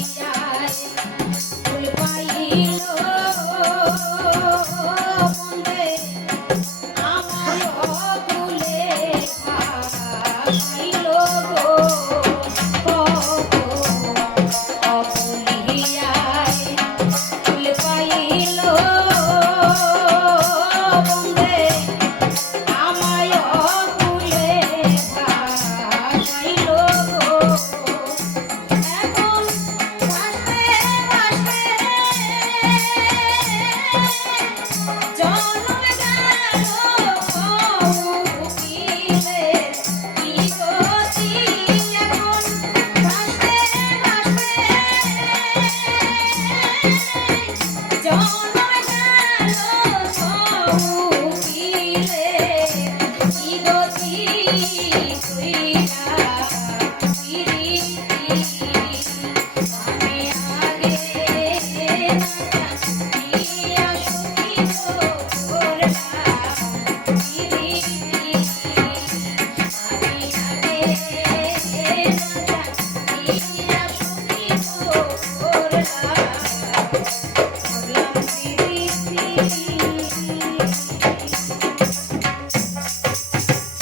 Yes. Thank you. Thank.